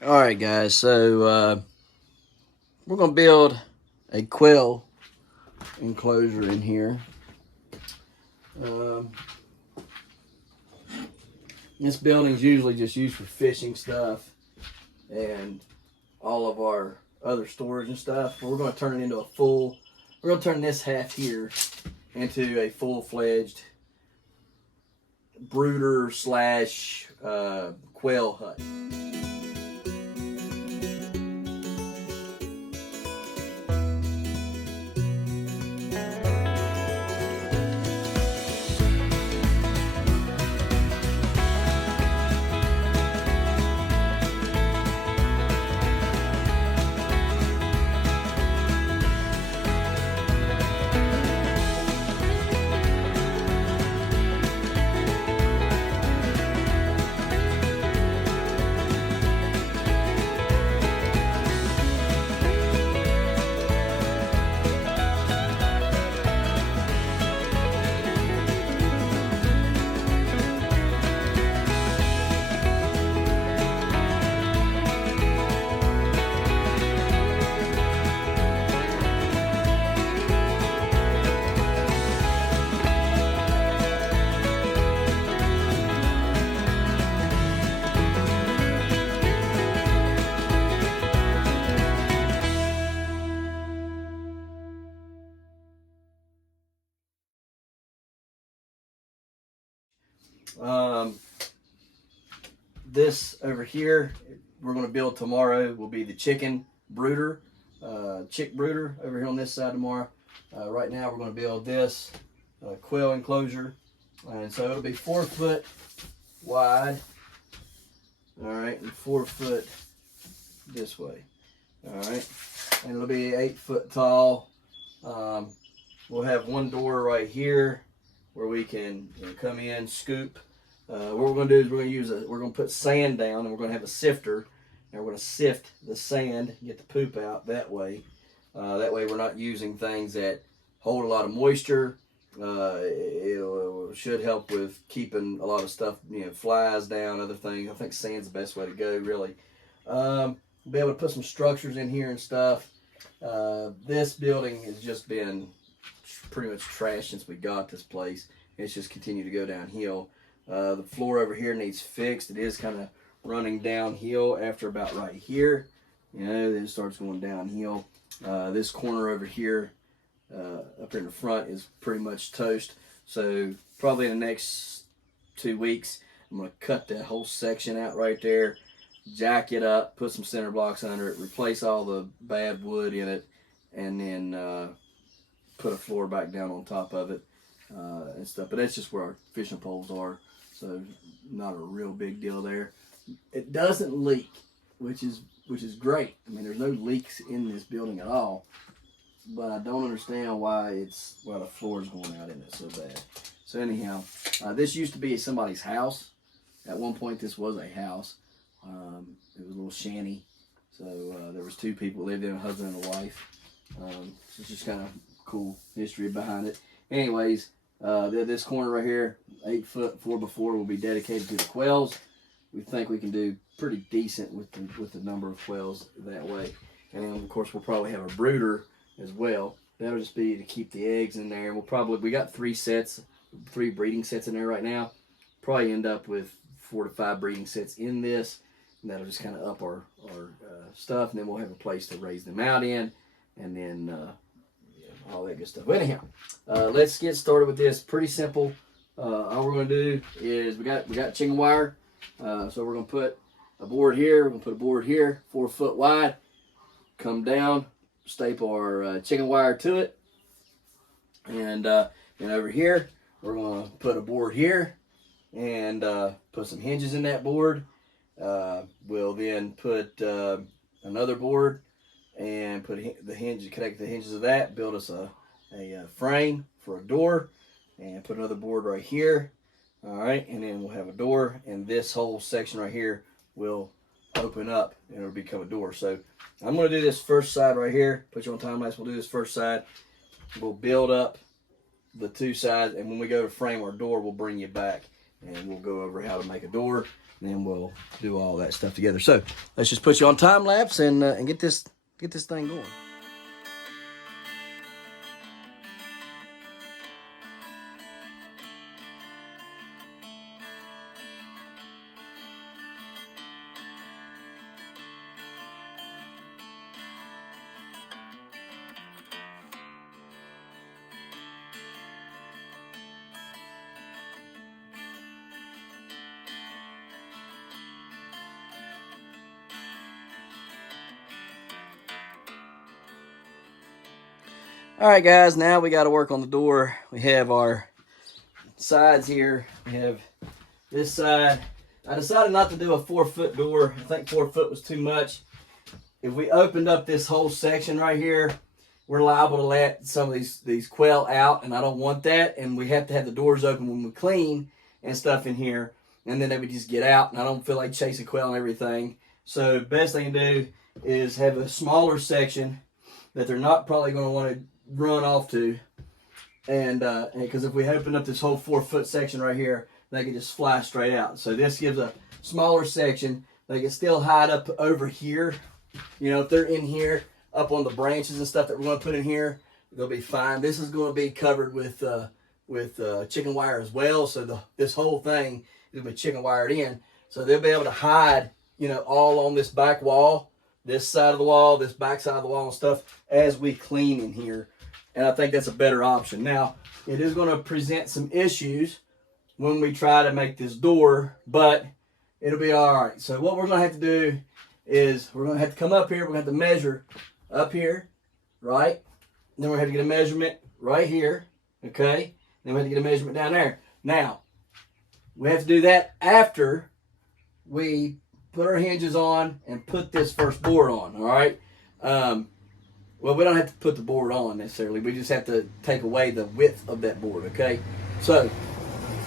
Alright guys, so we're going to build a quail enclosure in here. This building's usually just used for fishing stuff and all of our other storage and stuff. But we're going to turn it into we're going to turn this half here into a full-fledged brooder slash quail hut. This over here we're going to build tomorrow will be the chicken brooder, chick brooder over here on this side tomorrow. Right now we're going to build this quail enclosure, and so it'll be 4 foot wide, all right, and 4 foot this way, all right, and it'll be 8 foot tall. We'll have one door right here where we can come in, scoop. What we're going to do is we're going to put sand down, and we're going to have a sifter, and we're going to sift the sand, get the poop out that way. That way we're not using things that hold a lot of moisture. It should help with keeping a lot of stuff, flies down, other things. I think sand's the best way to go, really. Be able to put some structures in here and stuff. This building has just been pretty much trash since we got this place. It's just continued to go downhill. The floor over here needs fixed. It is kind of running downhill after about right here. Then it starts going downhill. This corner over here, up in the front, is pretty much toast. So probably in the next 2 weeks, I'm going to cut that whole section out right there, jack it up, put some center blocks under it, replace all the bad wood in it, and then put a floor back down on top of it and stuff. But that's just where our fishing poles are. So not a real big deal there. It doesn't leak, which is great. I mean, there's no leaks in this building at all. But I don't understand why the floor is going out in it so bad. So anyhow, this used to be somebody's house. At one point, this was a house. It was a little shanty. So there was 2 people who lived in, a husband and a wife. So it's just kind of cool history behind it. Anyways. This corner right here, 8 foot 4x4, will be dedicated to the quails. We think we can do pretty decent with the number of quails that way. And then of course we'll probably have a brooder as well. That'll just be to keep the eggs in there. We got 3 breeding sets in there right now. Probably end up with 4 to 5 breeding sets in this, and that'll just kind of up our stuff. And then we'll have a place to raise them out in, and then all that good stuff. But anyhow, let's get started with this. Pretty simple. All we're going to do is we got chicken wire. So we're going to put a board here. We're going to put a board here, 4 foot wide. Come down, staple our chicken wire to it, and then over here we're going to put a board here and put some hinges in that board. We'll then put another board and put the hinge, connect the hinges of that, build us a frame for a door, and put another board right here. All right, and then we'll have a door, and this whole section right here will open up and it'll become a door. So I'm going to do this first side right here. Put you on time lapse. We'll do this first side. We'll build up the 2 sides, and when we go to frame our door, we'll bring you back and we'll go over how to make a door. and then we'll do all that stuff together. So let's just put you on time lapse and get this thing going. All right, guys, now we got to work on the door. We have our sides here. We have this side. I decided not to do a 4-foot door. I think 4 foot was too much. If we opened up this whole section right here, we're liable to let some of these quail out, and I don't want that. And we have to have the doors open when we clean and stuff in here, and then they would just get out, and I don't feel like chasing quail and everything. So best thing to do is have a smaller section that they're not probably going to want to run off to, and because if we open up this whole 4-foot section right here, they can just fly straight out. So this gives a smaller section. They can still hide up over here. You know, if they're in here up on the branches and stuff that we're going to put in here, they'll be fine. This is going to be covered with chicken wire as well, so this whole thing is going to be chicken wired in, so they'll be able to hide, you know, all on this back wall, this side of the wall, this back side of the wall and stuff as we clean in here. And I think that's a better option. Now, it is going to present some issues when we try to make this door, but it'll be all right. So what we're going to have to do is we're going to have to come up here. We're going to have to measure up here, right? And then we're going to have to get a measurement right here, okay? Then we have to get a measurement down there. Now, we have to do that after we put our hinges on and put this first board on, all right? Well, we don't have to put the board on necessarily. We just have to take away the width of that board, okay? So,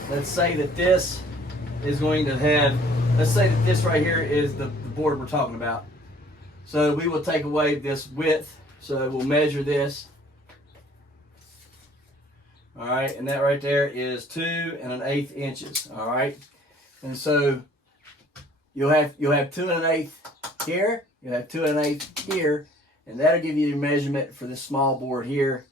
let's say that this is going to have, let's say that this right here is the board we're talking about. So, we will take away this width. So, we'll measure this. All right, and that right there is 2 1/8 inches, all right? And so, you'll have 2 1/8 here, you'll have 2 1/8 here, and that'll give you your measurement for this small board here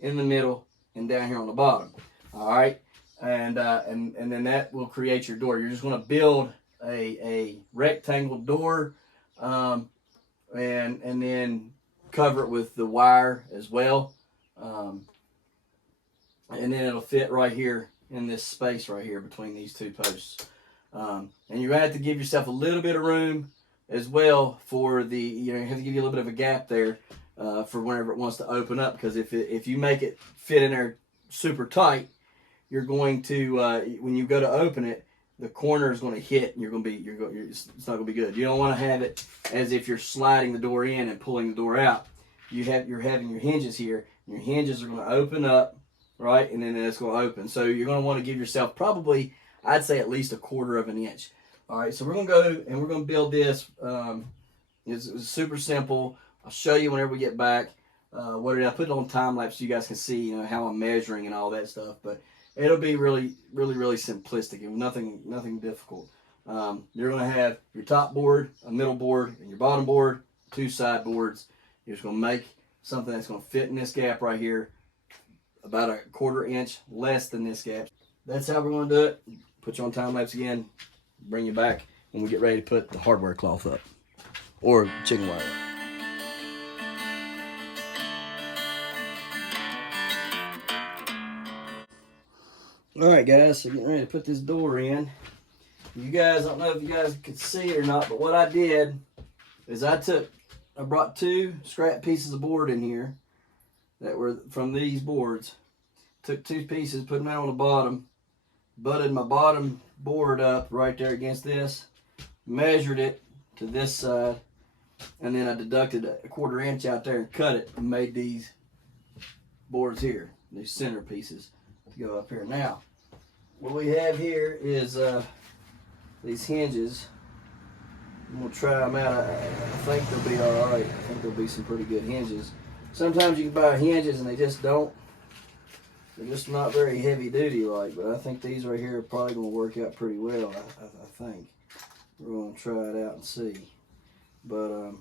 in the middle and down here on the bottom. All right, and then that will create your door. You're just going to build a rectangle door, and then cover it with the wire as well, and then it'll fit right here in this space right here between these two posts. And you're going to have to give yourself a little bit of room as well for the, you know, you have to give you a little bit of a gap there for whenever it wants to open up, because if you make it fit in there super tight, you're going to when you go to open it, the corner is going to hit, and it's not going to be good. You don't want to have it as if you're sliding the door in and pulling the door out. You're having your hinges here, and your hinges are going to open up, right, and then it's going to open. So you're going to want to give yourself probably, I'd say, at least 1/4 inch. All right, so we're going to go and we're going to build this. It's super simple. I'll show you whenever we get back. I put it on time lapse so you guys can see, you know, how I'm measuring and all that stuff. But it'll be really simplistic and nothing difficult. You're going to have your top board, a middle board, and your bottom board, 2 side boards. You're just going to make something that's going to fit in this gap right here, about 1/4 inch less than this gap. That's how we're going to do it. Put you on time lapse again. Bring you back when we get ready to put the hardware cloth up or chicken wire up. All right, guys, so getting ready to put this door in. You guys, I don't know if you guys could see it or not, but what I did is I brought 2 scrap pieces of board in here that were from these boards. Took 2 pieces, put them out on the bottom, butted my bottom board up right there against this, measured it to this side, and then I deducted 1/4 inch out there and cut it and made these boards here, these center pieces to go up here. Now, what we have here is these hinges. I'm going to try them out. I think they'll be all right. I think there'll be some pretty good hinges. Sometimes you can buy hinges and they just don't. They're just not very heavy duty like, but I think these right here are probably going to work out pretty well, I think. we're going to try it out and see. But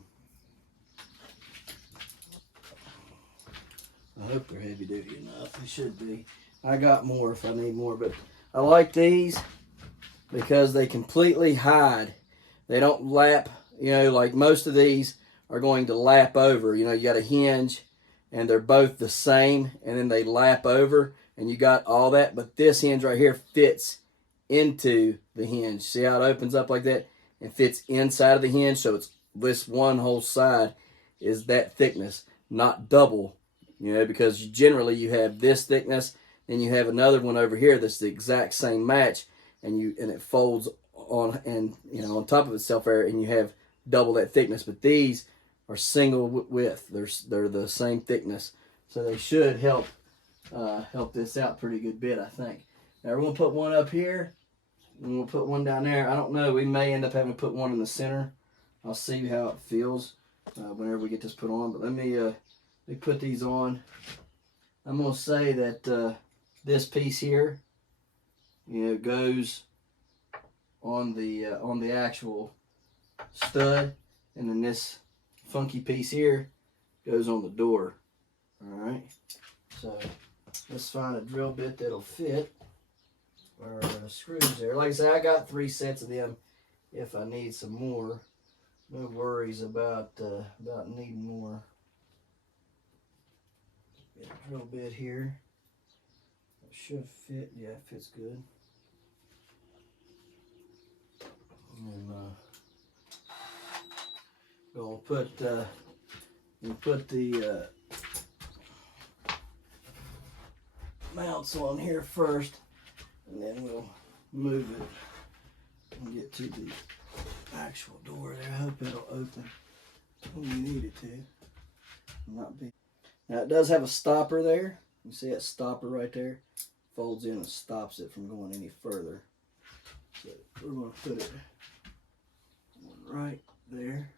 I hope they're heavy duty enough. They should be. I got more if I need more, but I like these because they completely hide. They don't lap, you know, like most of these are going to lap over. You know, you got a hinge and they're both the same and then they lap over and you got all that, but this hinge right here fits into the hinge. See how it opens up like that and fits inside of the hinge, so it's this one whole side is that thickness, not double, you know, because generally you have this thickness, then you have another one over here that's the exact same match, and it folds on, and you know, on top of itself there, and you have double that thickness. But these are single width. They're the same thickness, so they should help this out pretty good bit, I think. Now we're gonna put one up here, and we'll put one down there. I don't know. We may end up having to put one in the center. I'll see how it feels whenever we get this put on. But let me put these on. I'm gonna say that this piece here, you know, goes on the actual stud, and then this funky piece here goes on the door. All right. So let's find a drill bit that'll fit our screws there. Like I said, I got 3 sets of them. If I need some more, no worries about needing more. Get a drill bit here. It should fit. Yeah, it fits good. And we'll put the mounts on here first, and then we'll move it and get to the actual door there. I hope it'll open when you need it to. Not be. Now it does have a stopper there. You see that stopper right there? Folds in and stops it from going any further. So we're going to put it right there.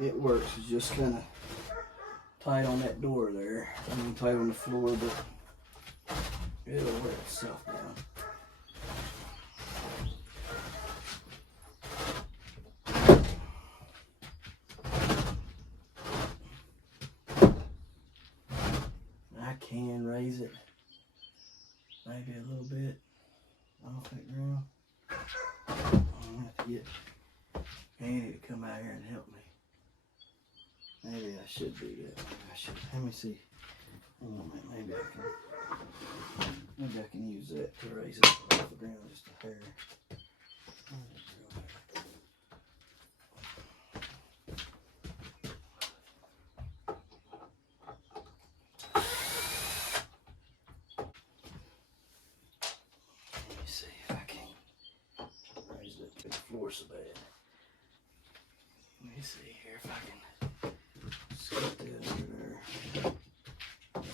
It works. It's just kind of tight on that door there. I mean, tight on the floor, but it'll wear itself down. I can raise it maybe a little bit off that ground. I'm gonna have to get Annie to come out here and help me. Maybe I should do that. Maybe I should. Let me see. Hang on a minute. Maybe I can use that to raise it off the ground just a hair. Let me see if I can raise that big floor so bad. Let me see here if I can. Set that over there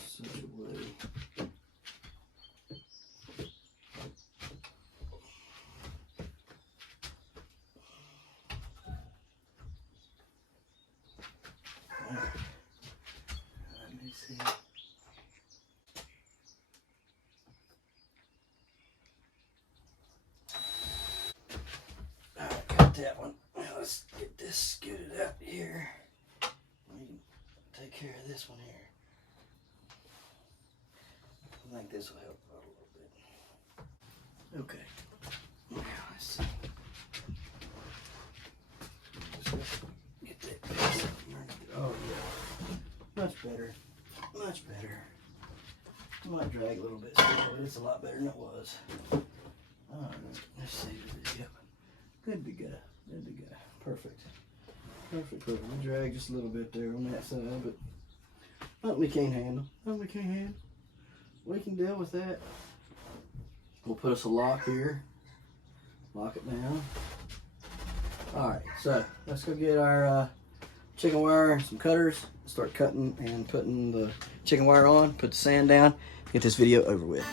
such a way. Let me see. Alright, got that one. Now let's get this scooted out here. Take care of this one here. I think this will help out a little bit. Okay. Now let's see. Just get that piece up there. Oh yeah. Much better. Much better. It might drag a little bit still, but it's a lot better than it was. Alright, let's see. Yep. Good to go. Good to go. Perfect. Perfect. We drag just a little bit there on that side, but nothing we can't handle. Nothing we can't handle. We can deal with that. We'll put us a lock here. Lock it down. Alright, so let's go get our chicken wire and some cutters. Start cutting and putting the chicken wire on, put the sand down, get this video over with.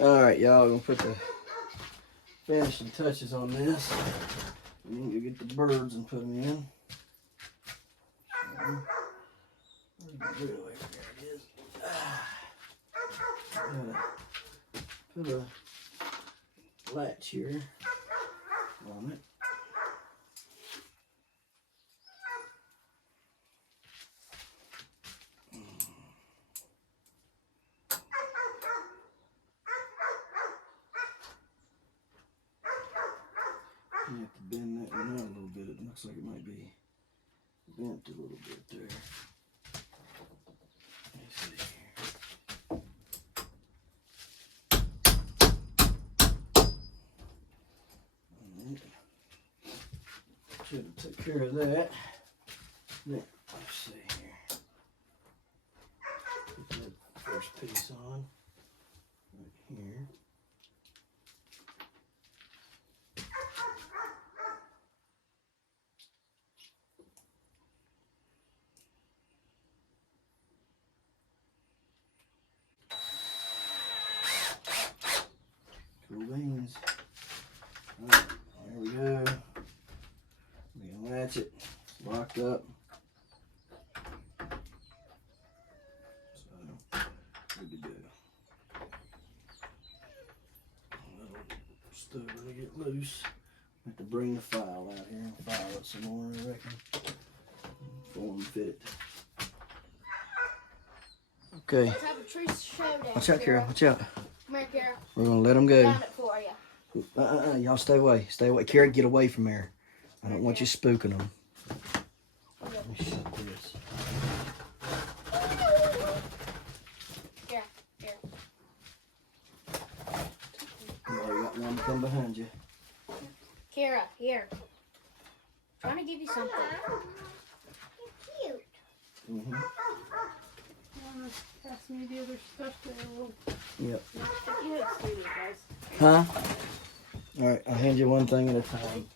Alright, y'all, gonna put the finishing touches on this. And then go get the birds and put them in. There it is. Put a latch here on it. You have to bend that one out a little bit. It looks like it might be bent a little bit there. Let me see here. Should have took care of that. Now, let's see here. Put that first piece on right here. Cool beans. Alright, there we go. We're gonna latch it. It's locked up. So, good to go. A little stubborn to get loose. Have to bring the file out here and file it some more, I reckon. Form fit it. Okay. Let's have a tree showdown. Watch out, Carol. Watch out. Come here, Carol. We're gonna let them go. Found it for you. Y'all stay away. Stay away. Carol, get away from there. I don't want you spooking them. Let me shut this. Here, here. Yeah, you got one come behind you. Kara, here. Trying to give you something. Cute. Mm-hmm. Pass me the other stuff there. Yep. You had to do it, guys. Huh? All right, I'll hand you one thing at a time.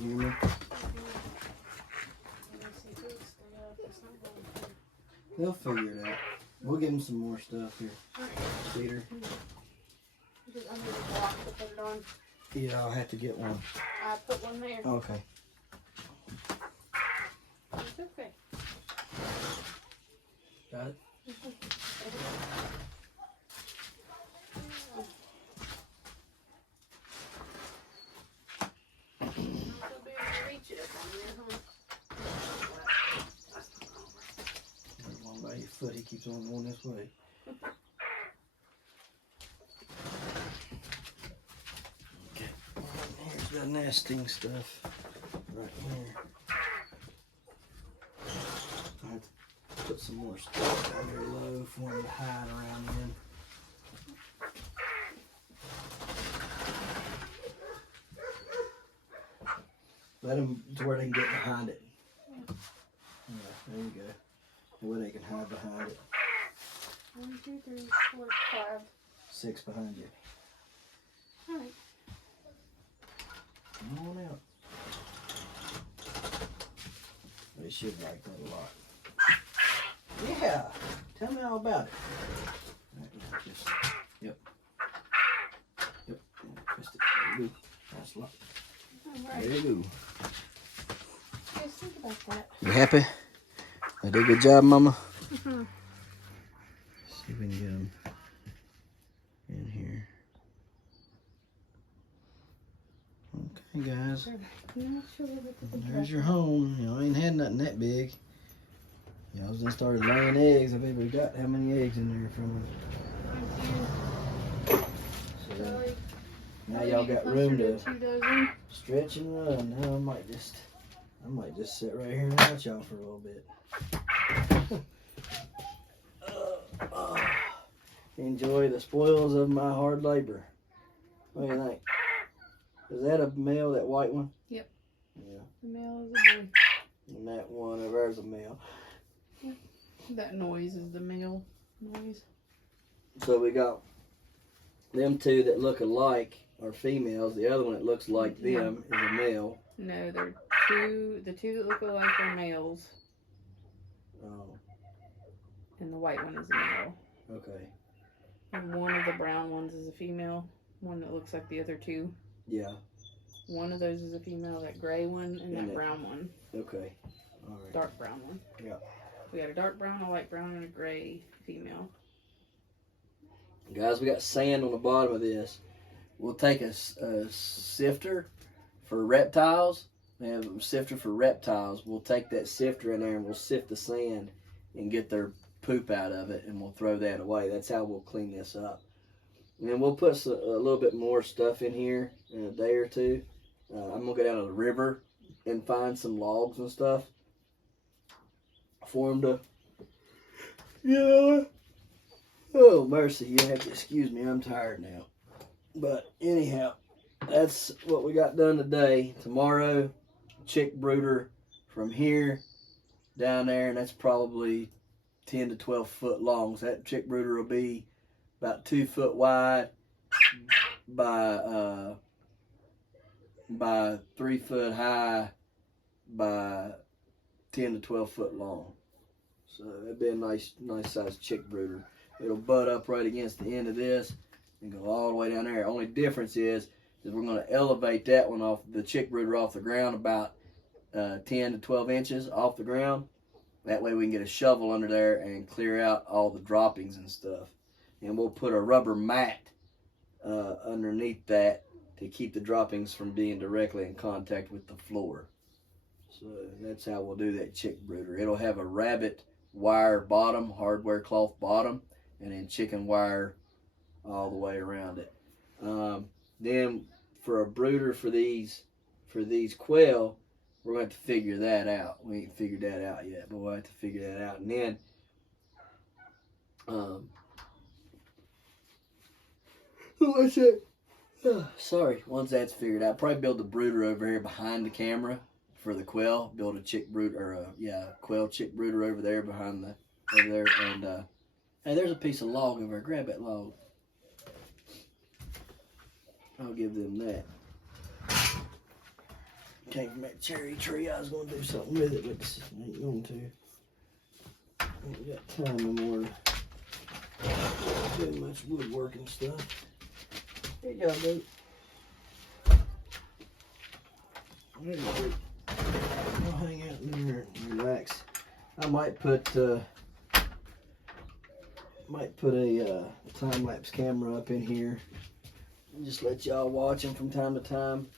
You hear me? They'll figure it out. We'll give them some more stuff here. Peter. Just under the block to put it on. Yeah, I'll have to get one. I put one there. Okay. It's okay. Got it? I'll be able to reach it on there, huh? There's one by your foot. He keeps on going this way. Okay. Here's the nesting stuff. Right here. I have to put some more stuff down here low for him to hide around in. Let them to where they can get behind it. Yeah, there you go. Where they can hide behind it. 1, 2, 3, 4, 5. 6 behind you. Alright. Come on out. They should like that a lot. Yeah. Tell me all about it. Right, just, yep. Yep. Twist it. There you go. That's a lot. Alright. There you go. Guys, think about that. You happy? I did a good job, Mama. Mm-hmm. See if we can get them in here. Okay, guys. Not sure what to do. There's your home. You know, I ain't had nothing that big. Y'all just started laying eggs. I bet we got how many eggs in there from them. So now y'all got room to 2 dozen. stretch and run. Now I might just sit right here and watch y'all for a little bit. Enjoy the spoils of my hard labor. What do you think? Is that a male, that white one? Yep. Yeah. The male is a boy. And that one over there is a male. That noise is the male noise. So we got them two that look alike are females. The other one that looks like them is a male. No, they're the two that look alike are males, Oh, and the white one is a male. okay. And one of the brown ones is a female. One that looks like the other two. Yeah, One of those is a female, that gray one, and that brown one. okay. All right. Dark brown one. Yeah. We got a dark brown, a light brown, and a gray female. Guys, we got sand on the bottom of this. We'll take a sifter for reptiles. We have a sifter for reptiles. We'll take that sifter in there and we'll sift the sand and get their poop out of it, and we'll throw that away. That's how we'll clean this up. And then we'll put a little bit more stuff in here in a day or two. I'm going to go down to the river and find some logs and stuff for them to, yeah. Oh, mercy. You have to excuse me. I'm tired now. But anyhow, that's what we got done today. Tomorrow, chick brooder from here down there, and that's probably 10 to 12 foot long. So that chick brooder will be about 2 foot wide by 3 foot high by 10 to 12 foot long. So that'd be a nice sized chick brooder. It'll butt up right against the end of this and go all the way down there. Only difference is we're going to elevate that one off, the chick brooder off the ground, about 10 to 12 inches off the ground. That way we can get a shovel under there and clear out all the droppings and stuff. And we'll put a rubber mat underneath that to keep the droppings from being directly in contact with the floor. So that's how we'll do that chick brooder. It'll have a rabbit wire bottom, hardware cloth bottom, and then chicken wire all the way around it. Then for a brooder for these quail, we're going to have to figure that out. We ain't figured that out yet, but we'll have to figure that out. And then what's that? Sorry, once that's figured out, probably build the brooder over here behind the camera for the quail. Build a chick brooder, or quail chick brooder over there behind over there. And hey, there's a piece of log over there. Grab that log. I'll give them that. Came from that cherry tree. I was going to do something with it, but I ain't going to. I ain't got time no more to do much woodworking stuff. Here you go, dude. There you go. I'll hang out in there and relax. I might put a time-lapse camera up in here and just let y'all watch them from time to time.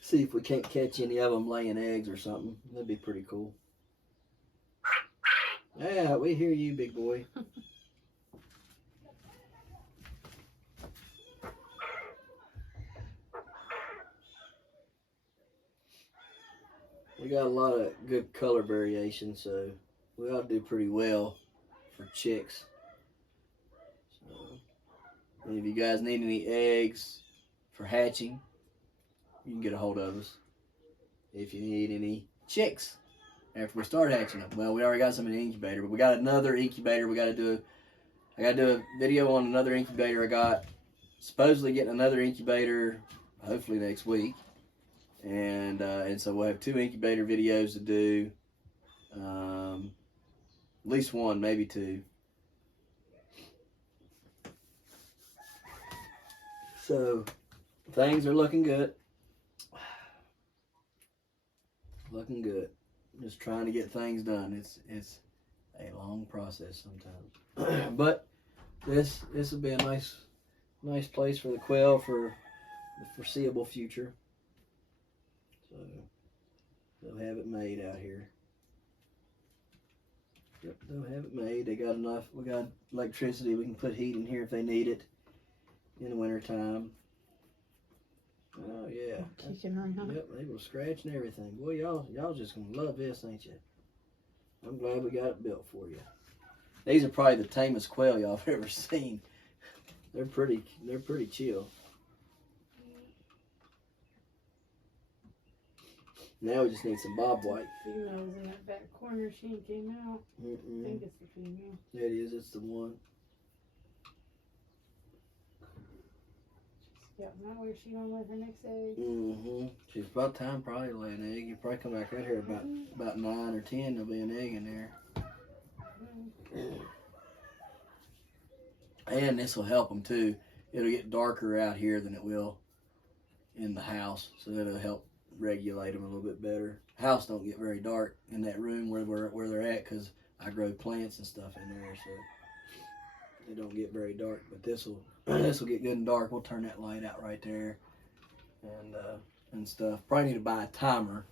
See if we can't catch any of them laying eggs or something. That'd be pretty cool. Yeah, we hear you, big boy. We got a lot of good color variation, so we ought to do pretty well for chicks. So, if you guys need any eggs for hatching, you can get a hold of us. If you need any chicks after we start hatching them, well, we already got some in the incubator, but we got another incubator. I got to do a video on another incubator. I got supposedly getting another incubator hopefully next week. And so we'll have 2 incubator videos to do, at least 1, maybe 2. So things are looking good. Looking good. Just trying to get things done. It's a long process sometimes. But this will be a nice place for the quail for the foreseeable future. So they'll have it made out here. Yep, they'll have it made. They got enough. We got electricity. We can put heat in here if they need it in the winter time. Oh yeah. Kicking around. Yep, they will scratch and everything. Boy, y'all just gonna love this, ain't you? I'm glad we got it built for you. These are probably the tamest quail y'all have ever seen. They're pretty chill. Now we just need some bob white. Female's in that back corner. She ain't came out. I think it's the female. It is. It's the one. Yeah, not where she gonna lay her next egg. She's about time probably to lay an egg. You probably come back out here about 9 or 10. There'll be an egg in there. And this will help them too. It'll get darker out here than it will in the house, so that'll help regulate them a little bit better. House don't get very dark in that room where they're at, because I grow plants and stuff in there, so they don't get very dark. But this will get good and dark. We'll turn that light out right there and stuff. Probably need to buy a timer.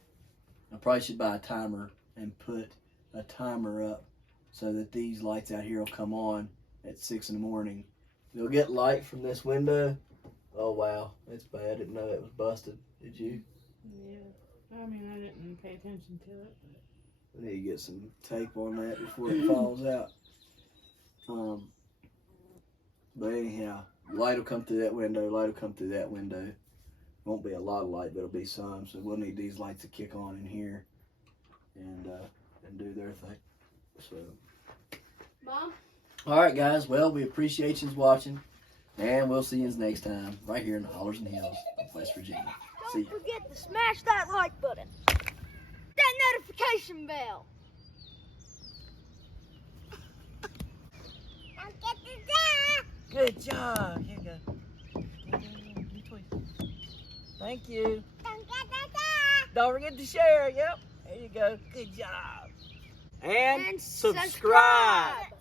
I probably should buy a timer and put a timer up so that these lights out here will come on at 6 in the morning. You'll get light from this window. Oh wow, it's bad. I didn't know it was busted. Did you? Yeah. I mean, I didn't pay attention to it. I need to get some tape on that before it falls out. But anyhow, light will come through that window. Light will come through that window. Won't be a lot of light, but it'll be some. So we'll need these lights to kick on in here and do their thing. So. Mom? All right, guys. Well, we appreciate you watching, and we'll see you next time right here in the Hollers and Hills of West Virginia. See Don't ya. forget to smash that like button. That notification bell. Good job. Here you go. Thank you. Don't forget to share. Yep. There you go. Good job. And subscribe.